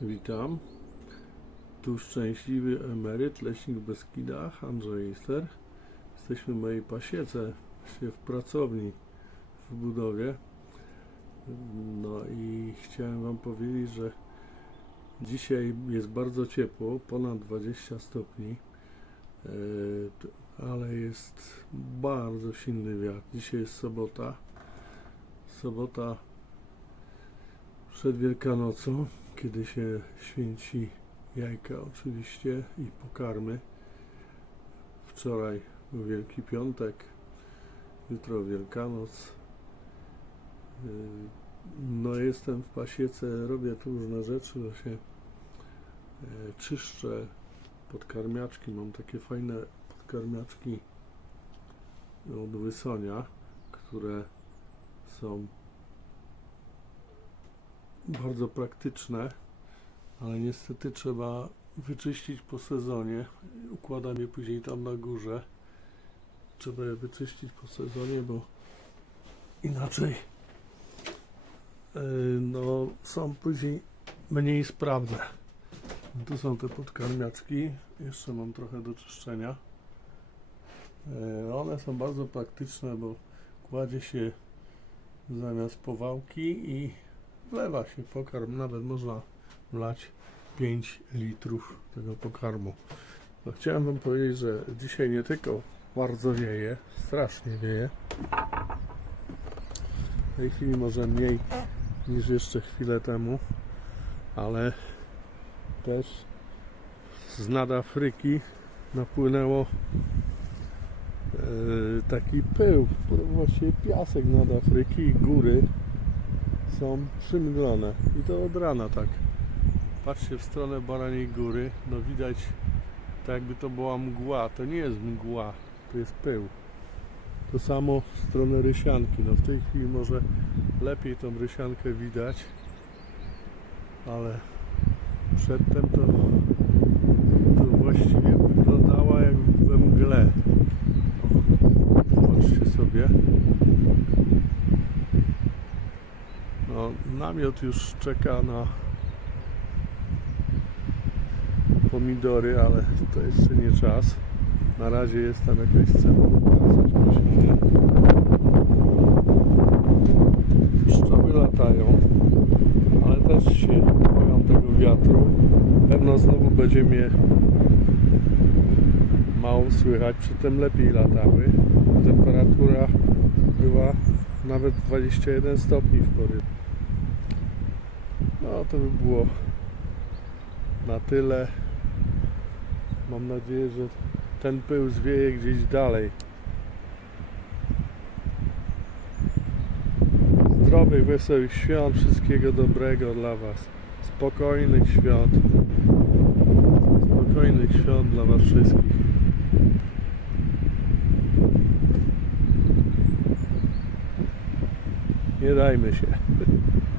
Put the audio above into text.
Witam. Tu szczęśliwy emeryt, leśnik w Beskidach, Andrzej Ister. Jesteśmy w mojej pasiece, właściwie w pracowni w budowie. No i chciałem Wam powiedzieć, że dzisiaj jest bardzo ciepło, ponad 20 stopni, e, ale jest bardzo silny wiatr. Dzisiaj jest sobota. Sobota przed Wielkanocą, kiedy się święci jajka oczywiście i pokarmy. Wczoraj był Wielki Piątek, jutro Wielkanoc. Yy, No jestem w pasiece, robię tu różne rzeczy, właśnie e, czyszczę podkarmiaczki, mam takie fajne podkarmiaczki od Wysonia, które są bardzo praktyczne, ale niestety trzeba wyczyścić po sezonie. Układam je później tam na górze. Trzeba je wyczyścić po sezonie, bo inaczej yy, no, są później mniej sprawne. Tu są te podkarmiaczki. Jeszcze mam trochę do czyszczenia. Yy, One są bardzo praktyczne, bo kładzie się zamiast powałki i wlewa się pokarm, nawet można wlać 5 litrów tego pokarmu. No, chciałem Wam powiedzieć, że dzisiaj nie tylko bardzo wieje, strasznie wieje. W tej chwili może mniej niż jeszcze chwilę temu, ale też z nad Afryki napłynęło e, taki pył, właściwie piasek nad Afryki i góry są przymglone i to od rana tak. Patrzcie w stronę Baraniej Góry, no widać tak jakby to była mgła. To nie jest mgła, to jest pył. To samo w stronę Rysianki. No w tej chwili może lepiej tą Rysiankę widać, ale przedtem to, to właściwie Namiot już czeka na pomidory, ale to jeszcze nie czas. Na razie jest tam jakaś cena. Pszczoły latają, ale też się boją tego wiatru. Pewno znowu będzie mnie mało słychać, przedtem lepiej latały. Temperatura była nawet 21 stopni w pory. No to by było na tyle. Mam nadzieję, że ten pył zwieje gdzieś dalej. Zdrowych, wesołych świąt, wszystkiego dobrego dla Was. Spokojnych świąt. Spokojnych świąt dla Was wszystkich. Nie dajmy się.